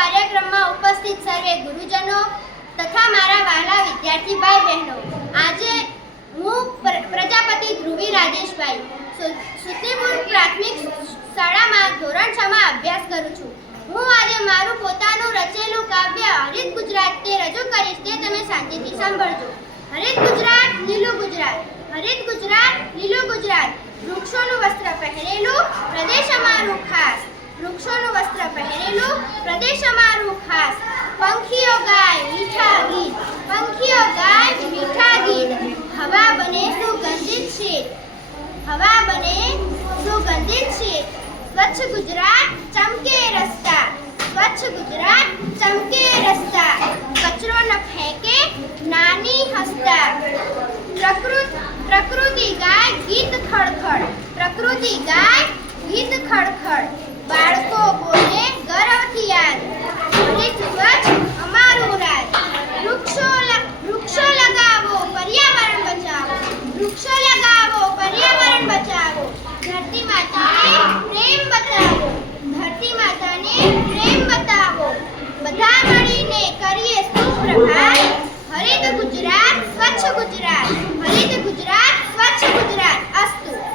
કાર્યક્રમમાં ઉપસ્થિત સર્વે ગુરુજનો તથા મારા વહાલા વિદ્યાર્થી ભાઈ બહેનો, આજે હું પ્રજાપતિ ધ્રુવી રાજેશભાઈ સુત્રીપુર પ્રાથમિક શાળામાં ધોરણ 6 માં અભ્યાસ કરું છું. હું આજે મારું પોતાનું રચેલું કાવ્ય હરિત ગુજરાત તે રજૂ કરીશ, તે તમે શાંતિથી સાંભળજો. હરિત ગુજરાત લીલું ગુજરાત, હરિત ગુજરાત લીલું ગુજરાત, વૃક્ષોનું વસ્ત્ર પહેરેલું પ્રદેશ અમારું ખાસ, વૃક્ષોનું વસ્ત્ર પહેરેલું પ્રદેશ અમારું ખાસ. પંખીઓ ગાય મીઠા ગીત, પંખીઓ ગાય મીઠા ગીત, હવા બને સુગંધિત શીત, હવા બને સુગંધિત શીત. સ્વચ્છ ગુજરાત ચમકે રસ્તા, સ્વચ્છ ગુજરાત ચમકે રસ્તા, કચરો ન ફેંકે નાની હસતા. પ્રકૃતિ ગાય ગીત ખડખડ, પ્રકૃતિ ગાય ગીત ખડખડ, બાળકો